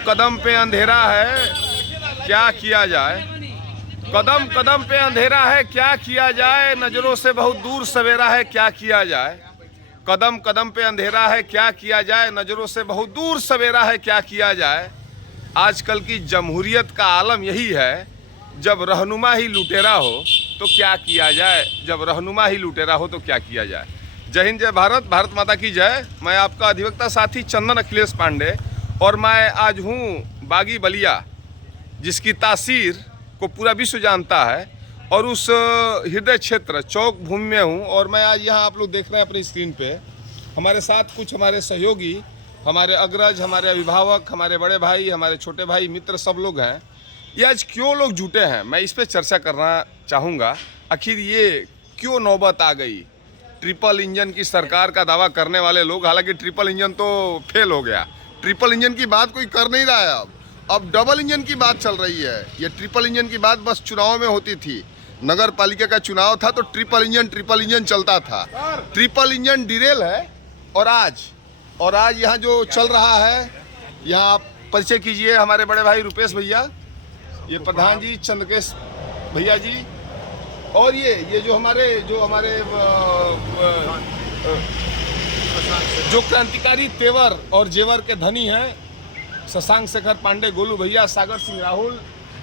कदम पे अंधेरा है, क्या किया जाए। कदम कदम पे अंधेरा है, क्या किया जाए। नजरों से बहुत दूर सवेरा है, क्या किया जाए। कदम कदम पे अंधेरा है, क्या किया जाए। नजरों से बहुत दूर सवेरा है, क्या किया जाए। आजकल की जमहूरियत का आलम यही है, जब रहनुमा ही लुटेरा हो तो क्या किया जाए। जब रहनुमा ही लुटेरा हो तो क्या किया जाए। जय हिंद, जय भारत, भारत माता की जय। मैं आपका अधिवक्ता साथी चंदन अखिलेश पांडे, और मैं आज हूँ बागी बलिया, जिसकी तासीर को पूरा विश्व जानता है, और उस हृदय क्षेत्र चौक भूमि में हूँ। और मैं आज यहाँ, आप लोग देख रहे हैं अपनी स्क्रीन पे, हमारे साथ कुछ हमारे सहयोगी, हमारे अग्रज, हमारे अभिभावक, हमारे बड़े भाई, हमारे छोटे भाई, मित्र सब लोग हैं। ये आज क्यों लोग जुटे हैं, मैं इस पर चर्चा करना चाहूँगा। आखिर ये क्यों नौबत आ गई। ट्रिपल इंजन की सरकार का दावा करने वाले लोग, हालांकि ट्रिपल इंजन तो फेल हो गया, ट्रिपल इंजन की बात कोई कर नहीं रहा है। अब डबल इंजन की बात चल रही है। ये ट्रिपल इंजन की बात बस चुनाव में होती थी। नगर पालिका का चुनाव था तो ट्रिपल इंजन चलता था। ट्रिपल इंजन डिरेल है। और आज यहाँ जो चल रहा है, यहाँ आप परिचय कीजिए। हमारे बड़े भाई रुपेश भैया, ये प्रधान जी चंद्रकेश भैया जी, और ये जो हमारे जो क्रांतिकारी तेवर और जेवर के धनी हैं, शशांक शेखर पांडे, गोलू भैया, सागर सिंह राहुल,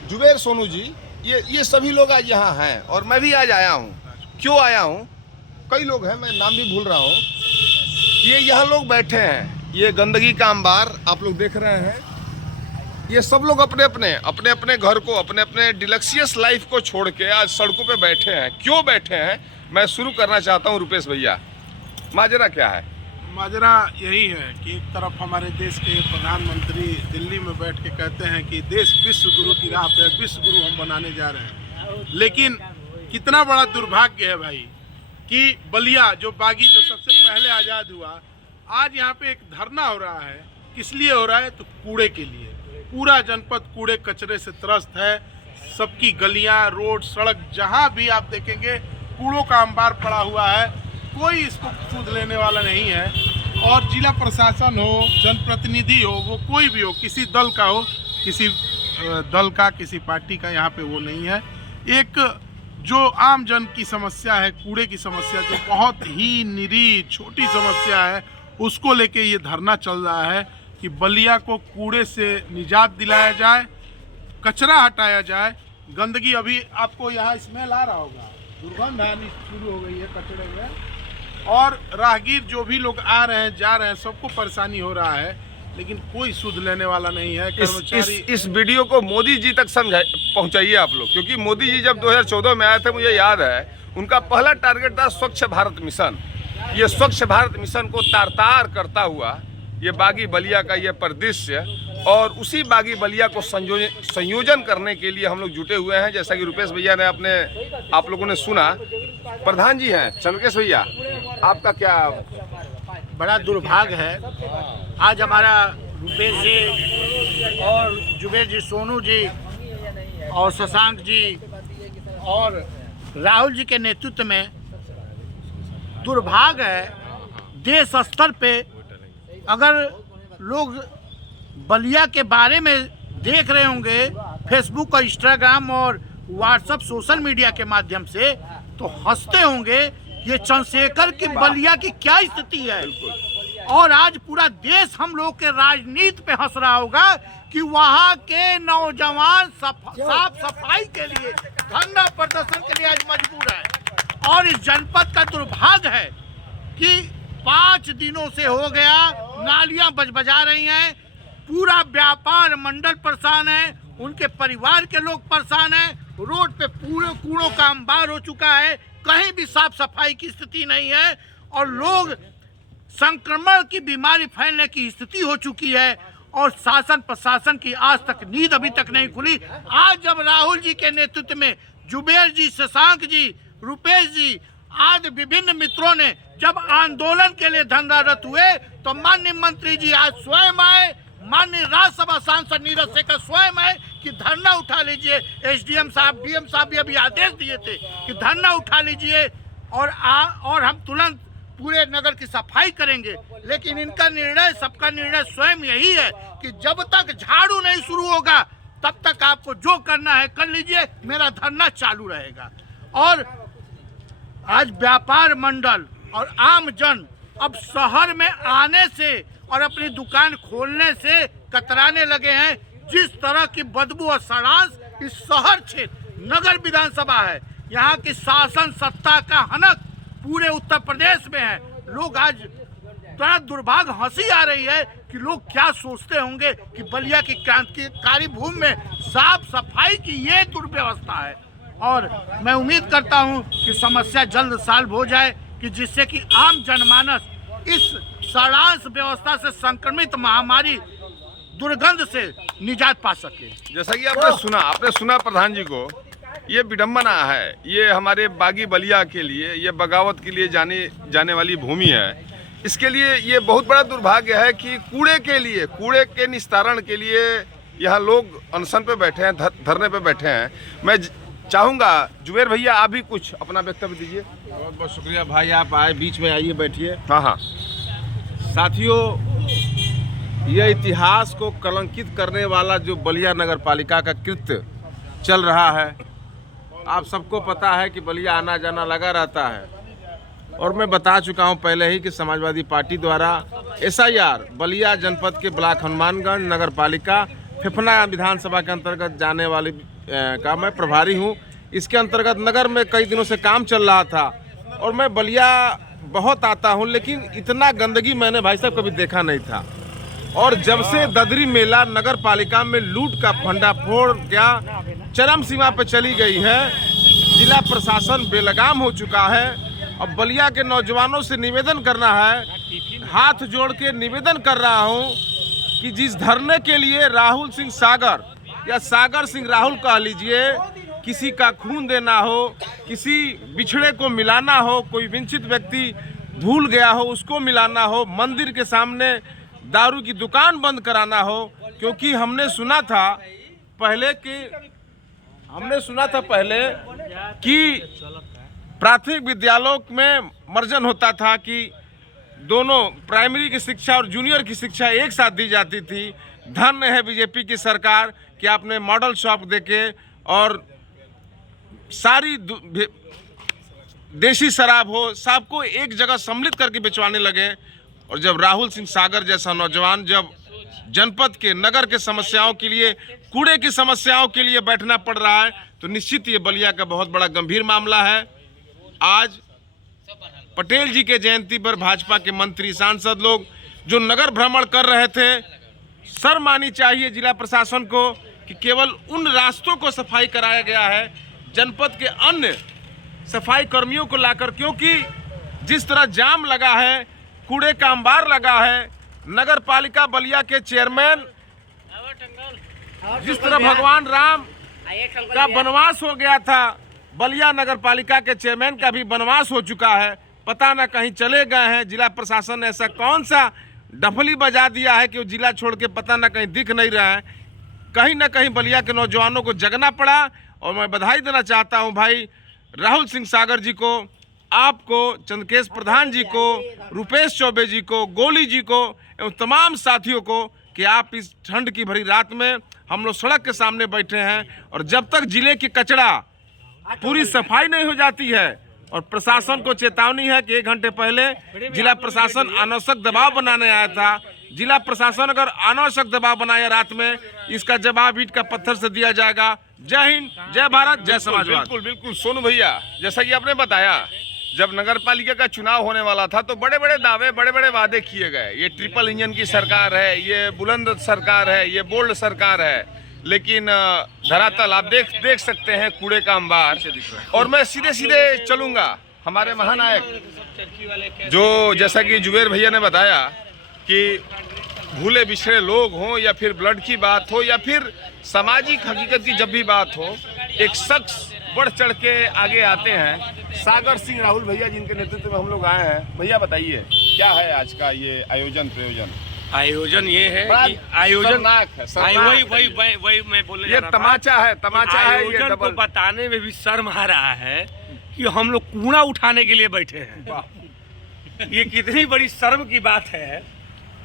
जुबेर सोनू जी, ये सभी लोग आज यहाँ हैं। और मैं भी आज आया हूँ। क्यों आया हूँ, कई लोग हैं, मैं नाम भी भूल रहा हूँ। ये यहाँ लोग बैठे हैं, ये गंदगी का अंबार आप लोग देख रहे हैं। ये सब लोग अपने अपने घर को, अपने अपने डिलक्सियस लाइफ को छोड़ के आज सड़कों पे बैठे हैं। क्यों बैठे हैं, मैं शुरू करना चाहता हूँ। रुपेश भैया, माजरा क्या है? माजरा यही है कि एक तरफ हमारे देश के प्रधानमंत्री दिल्ली में बैठ के कहते हैं कि देश विश्व गुरु की राह पे, विश्व गुरु हम बनाने जा रहे हैं। लेकिन कितना बड़ा दुर्भाग्य है भाई कि बलिया जो बागी जो सबसे पहले आज़ाद हुआ, आज यहाँ पे एक धरना हो रहा है। किस लिए हो रहा है, तो कूड़े के लिए। पूरा जनपद कूड़े कचरे से त्रस्त है। सबकी गलियां, रोड, सड़क, जहां भी आप देखेंगे कूड़ों का अंबार पड़ा हुआ है। कोई इसको सूद लेने वाला नहीं है। और जिला प्रशासन हो, जनप्रतिनिधि हो, वो कोई भी हो, किसी दल का हो, किसी पार्टी का यहाँ पे वो नहीं है। एक जो आम जन की समस्या है, कूड़े की समस्या, जो बहुत ही निरीह छोटी समस्या है, उसको लेके ये धरना चल रहा है कि बलिया को कूड़े से निजात दिलाया जाए, कचरा हटाया जाए। गंदगी, अभी आपको यहाँ स्मेल आ रहा होगा, दुर्गंध आनी शुरू हो गई है कचरे में। और राहगीर जो भी लोग आ रहे हैं, जा रहे हैं, सबको परेशानी हो रहा है, लेकिन कोई सुध लेने वाला नहीं है। कर्मचारी इस वीडियो को मोदी जी तक पहुंचाइए आप लोग, क्योंकि मोदी जी जब 2014 में आए थे, मुझे याद है, उनका पहला टारगेट था स्वच्छ भारत मिशन। ये स्वच्छ भारत मिशन को तार करता हुआ ये बागी बलिया का ये परिदृश्य, और उसी बागी बलिया को संयोजन करने के लिए हम लोग जुटे हुए हैं। जैसा कि रुपेश भैया ने आप लोगों ने सुना, प्रधान जी हैं चंद्रकेश भैया, आपका क्या? बड़ा दुर्भाग्य है आज हमारा रुपेश जी और जुबेर जी, सोनू जी और शशांक जी और राहुल जी के नेतृत्व में दुर्भाग्य है। देश स्तर पे अगर लोग बलिया के बारे में देख रहे होंगे फेसबुक और इंस्टाग्राम और व्हाट्सएप सोशल मीडिया के माध्यम से, तो हंसते होंगे ये चंद्रशेखर की बलिया की क्या स्थिति है। और आज पूरा देश हम लोग के राजनीति पे हंस रहा होगा कि वहाँ के नौजवान साफ सफाई के लिए, धरना प्रदर्शन के लिए आज मजबूर है। और इस जनपद का दुर्भाग्य है कि 5 दिनों से हो गया, नालियां बजबजा रही हैं, पूरा व्यापार मंडल परेशान है, उनके परिवार के लोग परेशान हैं, रोड पे पूरे कूड़ों का अंबार हो चुका है, कहीं भी साफ सफाई की स्थिति नहीं है, और लोग संक्रमण की बीमारी फैलने की स्थिति हो चुकी है। और शासन प्रशासन की आज तक नींद अभी तक नहीं खुली। आज जब राहुल जी के नेतृत्व में जुबेर जी, शशांक जी, रुपेश जी, आज विभिन्न मित्रों ने जब आंदोलन के लिए धरनारत हुए, तो माननीय मंत्री जी आज स्वयं आए, माननीय राज्यसभा सांसद नीरज शेखर स्वयं आए कि धरना उठा लीजिए। एसडीएम साहब, डीएम साहब भी अभी आदेश दिए थे कि धरना उठा लीजिए, और हम तुरंत पूरे नगर की सफाई करेंगे। लेकिन इनका निर्णय, सबका निर्णय स्वयं यही है कि जब तक झाड़ू नहीं शुरू होगा तब तक आपको जो करना है कर लीजिए, मेरा धरना चालू रहेगा। और आज व्यापार मंडल और आम जन अब शहर में आने से और अपनी दुकान खोलने से कतराने लगे हैं। जिस तरह की बदबू और सड़ांस इस शहर क्षेत्र नगर विधानसभा है, यहाँ की शासन सत्ता का हनक पूरे उत्तर प्रदेश में है। लोग आज बड़ा दुर्भाग्य, हंसी आ रही है कि लोग क्या सोचते होंगे कि बलिया की क्रांतिकारी भूमि में साफ सफाई की ये दुर्व्यवस्था है। और मैं उम्मीद करता हूं कि समस्या जल्द सॉल्व हो जाए, कि जिससे कि आम जनमानस इस सड़ांस व्यवस्था से संक्रमित महामारी दुर्गंध से निजात पा सके। जैसा कि आपने सुना प्रधान जी को, ये विडंबना है, ये हमारे बागी बलिया के लिए, ये बगावत के लिए जाने वाली भूमि है। इसके लिए ये बहुत बड़ा दुर्भाग्य है कि कूड़े के निस्तारण के लिए यहाँ लोग अनशन पे बैठे हैं, धरने पे बैठे हैं। मैं चाहूँगा जुबेर भैया आप भी कुछ अपना वक्तव्य दीजिए। बहुत बहुत शुक्रिया भाई, आप आए, बीच में आइए, बैठिए। हाँ साथियों, यह इतिहास को कलंकित करने वाला जो बलिया नगर पालिका का कृत्य चल रहा है, आप सबको पता है कि बलिया आना जाना लगा रहता है। और मैं बता चुका हूं पहले ही कि समाजवादी पार्टी द्वारा SIR बलिया जनपद के ब्लॉक हनुमानगंज नगर पालिका फेफना विधानसभा के अंतर्गत जाने वाली का मैं प्रभारी हूं। इसके अंतर्गत नगर में कई दिनों से काम चल रहा था और मैं बलिया बहुत आता हूं, लेकिन इतना गंदगी मैंने भाई साहब कभी देखा नहीं था। और जब से ददरी मेला नगर पालिका में लूट का भंडाफोड़ क्या चरम सीमा पर चली गई है, जिला प्रशासन बेलगाम हो चुका है। अब बलिया के नौजवानों से निवेदन करना है, हाथ जोड़ के निवेदन कर रहा हूं कि जिस धरने के लिए राहुल सिंह सागर या सागर सिंह राहुल कह लीजिए, किसी का खून देना हो, किसी बिछड़े को मिलाना हो, कोई वंचित व्यक्ति भूल गया हो उसको मिलाना हो, मंदिर के सामने दारू की दुकान बंद कराना हो, क्योंकि हमने सुना था पहले कि प्राथमिक विद्यालयों में मर्जन होता था कि दोनों प्राइमरी की शिक्षा और जूनियर की शिक्षा एक साथ दी जाती थी। धन्य है बीजेपी की सरकार कि आपने मॉडल शॉप देके और सारी देशी शराब हो सबको एक जगह सम्मिलित करके बेचवाने लगे। और जब राहुल सिंह सागर जैसा नौजवान जब जनपद के नगर के समस्याओं के लिए, कूड़े की समस्याओं के लिए बैठना पड़ रहा है, तो निश्चित ये बलिया का बहुत बड़ा गंभीर मामला है। आज पटेल जी के जयंती पर भाजपा के मंत्री सांसद लोग जो नगर भ्रमण कर रहे थे, शर्म आनी चाहिए जिला प्रशासन को कि केवल उन रास्तों को सफाई कराया गया है जनपद के अन्य सफाई कर्मियों को लाकर, क्योंकि जिस तरह जाम लगा है, कूड़े का अंबार लगा है, नगर पालिका बलिया के चेयरमैन, जिस तरह भगवान राम का वनवास हो गया था, बलिया नगर पालिका के चेयरमैन का भी वनवास हो चुका है। पता ना कहीं चले गए हैं। जिला प्रशासन ने ऐसा कौन सा डफली बजा दिया है कि वो जिला छोड़ के पता ना कहीं दिख नहीं रहा है। कहीं ना कहीं बलिया के नौजवानों को जगना पड़ा। और मैं बधाई देना चाहता हूं भाई राहुल सिंह सागर जी को, आपको, चंद्रकेश प्रधान जी को, रुपेश चौबे जी को, गोली जी को एवं तमाम साथियों को कि आप इस ठंड की भरी रात में हम लोग सड़क के सामने बैठे हैं और जब तक जिले की कचरा पूरी सफाई नहीं हो जाती है, और प्रशासन को चेतावनी है कि 1 घंटे पहले जिला प्रशासन अनावश्यक दबाव बनाने आया था। जिला प्रशासन अगर अनावश्यक दबाव बनाया रात में, इसका जवाब ईंट का पत्थर से दिया जाएगा। जय हिंद, जय भारत, जय समाजवाद। बिल्कुल बिल्कुल सोनू भैया, जैसा कि आपने बताया, जब नगर पालिका का चुनाव होने वाला था तो बड़े बड़े दावे, बड़े बड़े वादे किए गए। ये ट्रिपल इंजन की सरकार है, ये बुलंद सरकार है, ये बोल्ड सरकार है, लेकिन धरातल आप देख सकते हैं कूड़े का अंबार। और मैं सीधे सीधे चलूंगा, हमारे महानायक जो जैसा कि जुबेर भैया ने बताया कि भूले बिछड़े लोग हों या फिर ब्लड की बात हो या फिर सामाजिक हकीकत की जब भी बात हो, एक शख्स बढ़ चढ़ के आगे आते हैं। सागर सिंह राहुल भैया जिनके नेतृत्व में हम लोग आए हैं। भैया बताइए क्या है आज का ये आयोजन ये है कि आयोजन वही मैं बोलने ये तमाचा है आयोजन को बताने में भी शर्म आ रहा है कि हम लोग कूड़ा उठाने के लिए बैठे हैं। ये कितनी बड़ी शर्म की बात है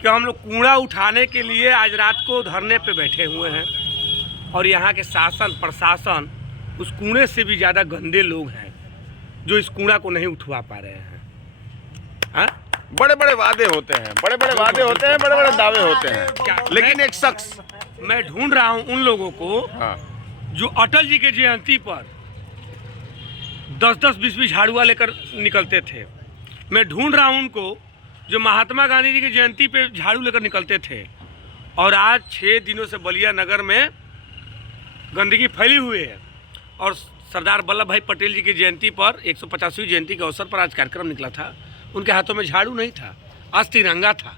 कि हम लोग कूड़ा उठाने के लिए आज रात को धरने पे बैठे हुए हैं और यहाँ के शासन प्रशासन उस कूड़े से भी ज़्यादा गंदे लोग हैं जो इस कूड़ा को नहीं उठवा पा रहे हैं। हाँ? बड़े बड़े वादे होते हैं, बड़े बड़े वादे होते हैं, बड़े बड़े दावे होते क्या? हैं, लेकिन एक शख्स मैं ढूंढ रहा हूँ उन लोगों को हाँ जो अटल जी के जयंती पर 10-10, 20-20 झाड़ुआ लेकर निकलते थे। मैं ढूंढ रहा हूँ उनको जो महात्मा गांधी जी की जयंती पे झाड़ू लेकर निकलते थे और आज 6 दिनों से बलिया नगर में गंदगी फैली हुई है। और सरदार वल्लभ भाई पटेल जी की जयंती पर 150वीं जयंती के अवसर पर आज कार्यक्रम निकला था। उनके हाथों में झाड़ू नहीं था, आज तिरंगा था,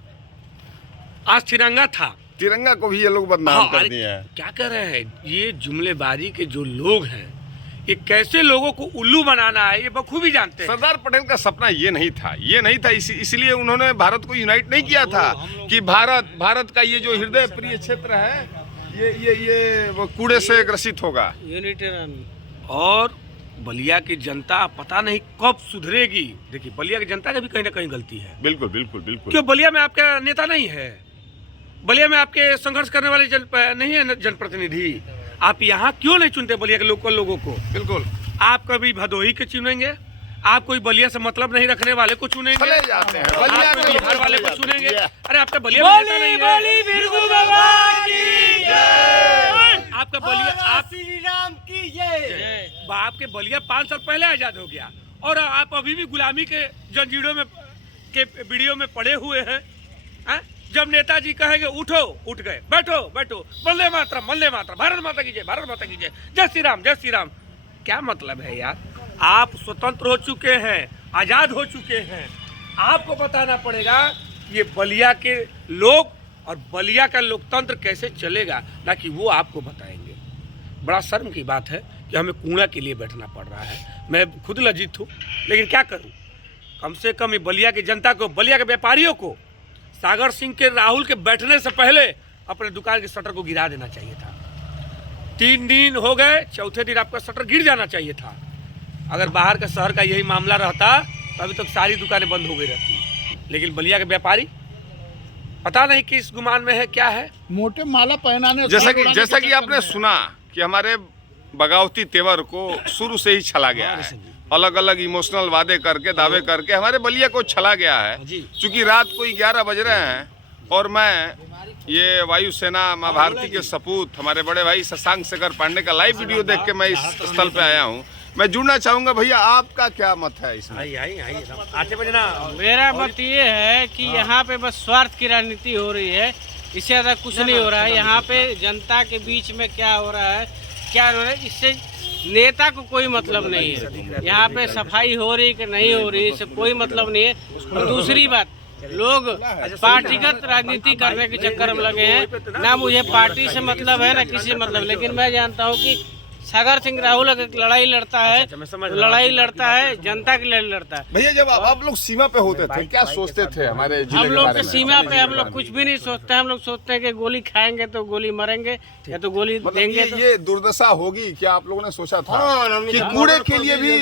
आज तिरंगा था। तिरंगा को भी ये लोग बदनाम कर अरे दिए हैं। क्या कर रहे हैं ये जुमलेबाजी के जो लोग हैं, ये कैसे लोगों को उल्लू बनाना है ये बखूबी जानते हैं। सरदार पटेल का सपना ये नहीं था, इसलिए उन्होंने भारत को यूनाइट नहीं किया था कि भारत का ये जो हृदय प्रिय क्षेत्र है ये वो कूड़े से ग्रसित होगा। और बलिया की जनता पता नहीं कब सुधरेगी। देखिए बलिया की जनता का भी कहीं ना कहीं गलती है। बिल्कुल बिल्कुल बिल्कुल। क्यों बलिया में आपका नेता नहीं है? बलिया में आपके संघर्ष करने वाले नहीं है जनप्रतिनिधि? आप यहाँ क्यों नहीं चुनते बलिया के लोकल लोगों को? बिल्कुल। आप कभी भदोही के चुनेंगे, आप कोई बलिया से मतलब नहीं रखने वाले को चुनेंगे, चले जाते हैं आप कोई बिहार वाले को चुनेंगे। अरे आपका बलिया में नेता नहीं है। आपका बलिया श्री राम की जय। आपके बलिया 5 साल पहले आजाद हो गया और आप अभी भी गुलामी के जंजीरों में के वीडियो में पड़े हुए हैं। जब नेताजी कहेंगे उठो, उठ गए, बैठो बैठो, वंदे मातरम वंदे मातरम, भारत माता की जय, भारत माता की जय, जय श्री राम जय श्री राम। क्या मतलब है यार? आप स्वतंत्र हो चुके हैं, आजाद हो चुके हैं, आपको बताना पड़ेगा ये बलिया के लोग और बलिया का लोकतंत्र कैसे चलेगा, ना कि वो आपको बताएंगे। बड़ा शर्म की बात है कि हमें कूड़ा के लिए बैठना पड़ रहा है। मैं खुद लज्जित हूँ, लेकिन क्या करूँ? कम से कम ये बलिया की जनता को, बलिया के व्यापारियों को सागर सिंह के राहुल के बैठने से पहले अपने दुकान के शटर को गिरा देना चाहिए था। 3 दिन हो गए, चौथे दिन आपका शटर गिर जाना चाहिए था। अगर बाहर का शहर का यही मामला रहता तो अभी तक सारी दुकानें बंद हो गई रहती। लेकिन बलिया के व्यापारी पता नहीं किस गुमान में है, क्या है। मोटे माला पहनाने जैसा कि आपने सुना कि हमारे बगावती तेवर को शुरू से ही छला गया है, अलग अलग इमोशनल वादे करके, दावे करके हमारे बलिया को छला गया है। क्योंकि रात को 11 बज रहे हैं और मैं ये वायुसेना माँ भारती के सपूत हमारे बड़े भाई शशांक शेखर पांडे का लाइव वीडियो देख के मैं इस स्थल पे आया हूँ। मैं जुड़ना चाहूँगा, भैया आपका क्या मत है इसमें? आते बजे ना। मेरा मत ये है कि यहाँ पे बस स्वार्थ की राजनीति हो रही है, इससे ज़्यादा कुछ नहीं हो रहा है। यहाँ पे जनता के बीच में क्या हो रहा है, क्या हो रहा है, इससे नेता को कोई मतलब नहीं है। यहाँ पे सफाई हो रही कि नहीं हो रही इससे कोई मतलब नहीं है। और दूसरी बात, लोग पार्टीगत राजनीति करने के चक्कर में लगे हैं। ना मुझे पार्टी से मतलब है ना किसी से मतलब, लेकिन मैं जानता हूँ कि सागर सिंह राहुल अगर लड़ाई लड़ता है तो लड़ाई लड़ता है जनता के लिए लड़ता है। भैया जब आप लोग सीमा पे होते थे क्या सोचते थे हमारे जिले हम के लोग बारे तो में? सीमा पे हम लोग कुछ भी नहीं सोचते हैं। हम लोग सोचते हैं कि गोली खाएंगे तो गोली मरेंगे या तो गोली देंगे तो। ये दुर्दशा होगी क्या आप लोगों ने सोचा था कि कूड़े के लिए भी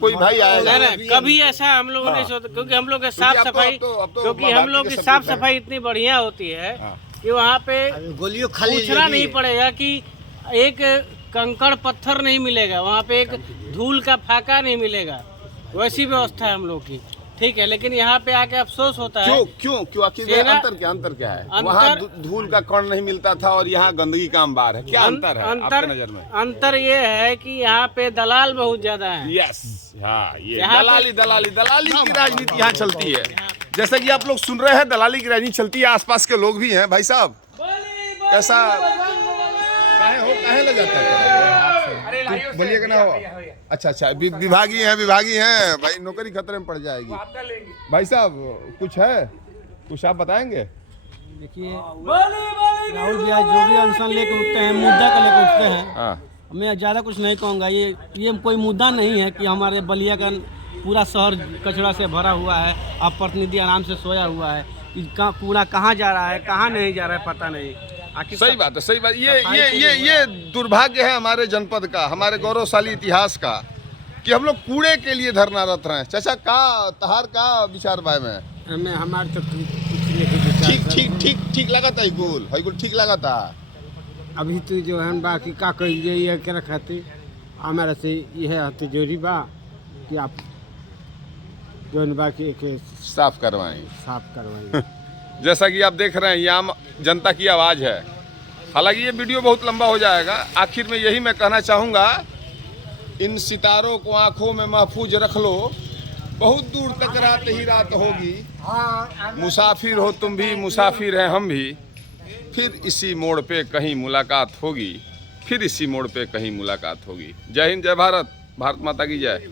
कोई भाई आएगा? नहीं, कभी ऐसा हम लोग नहीं सोचते, क्योंकि हम लोग साफ सफाई, क्योंकि हम लोग की साफ सफाई इतनी बढ़िया होती है कि वहाँ पे पूछना नहीं पड़ेगा कि एक कंकड़ पत्थर नहीं मिलेगा, वहाँ पे एक धूल का फाका नहीं मिलेगा। वैसी व्यवस्था है हम लोग की, ठीक है। लेकिन यहाँ पे आके अफसोस होता है। क्यों आखिर अंतर क्या है? वहाँ धूल का कण नहीं मिलता था और यहाँ गंदगी का अंबार है। क्या अंतर है आपकी नजर में? अंतर ये है कि यहाँ पे दलाल बहुत ज्यादा है। यस, हाँ, ये दलाली की राजनीति यहाँ चलती है। जैसा कि आप लोग सुन रहे हैं, दलाली की राजनीति चलती है। आसपास के लोग भी हैं। भाई साहब कैसा काहे लग जाता है? बोलिए कि ना हो? अच्छा, विभागी हैं भाई, नौकरी खतरे में पड़ जाएगी। भाई साहब कुछ है, कुछ आप बताएंगे? देखिए राहुल जी आज जो भी अनशन लेके उठते हैं, मुद्दा का लेके उठते हैं, मैं ज़्यादा कुछ नहीं कहूँगा। ये कोई मुद्दा नहीं है कि हमारे बलिया का पूरा शहर कचरा से भरा हुआ है, अब प्रतिनिधि आराम से सोया हुआ है, कूड़ा कहाँ जा रहा है कहाँ नहीं जा रहा है पता नहीं। सही बात है, सही बात। ये दुर्भाग्य है हमारे जनपद का, हमारे गौरवशाली इतिहास का कि हम लोग कूड़े के लिए धरनारत रहे। चाचा का तहार का विचार बाय में? हमें हमारे तो कुछ नहीं ठीक ठीक ठीक ठीक लगा था हईकुल ठीक लगा था। अभी तो जो है बाकी का कही जाइए के रखते हमारा से यह तिजोरी बा कि आप जो है बाकी के साफ करवाएं। साफ करवाइए। जैसा कि आप देख रहे हैं, ये आम जनता की आवाज़ है। हालांकि ये वीडियो बहुत लंबा हो जाएगा। आखिर में यही मैं कहना चाहूँगा, इन सितारों को आंखों में महफूज रख लो, बहुत दूर तक रात ही रात होगी। मुसाफिर हो तुम भी, मुसाफिर हैं हम भी, फिर इसी मोड़ पे कहीं मुलाकात होगी, फिर इसी मोड़ पे कहीं मुलाकात होगी। जय हिंद, जय भारत, भारत माता की जय।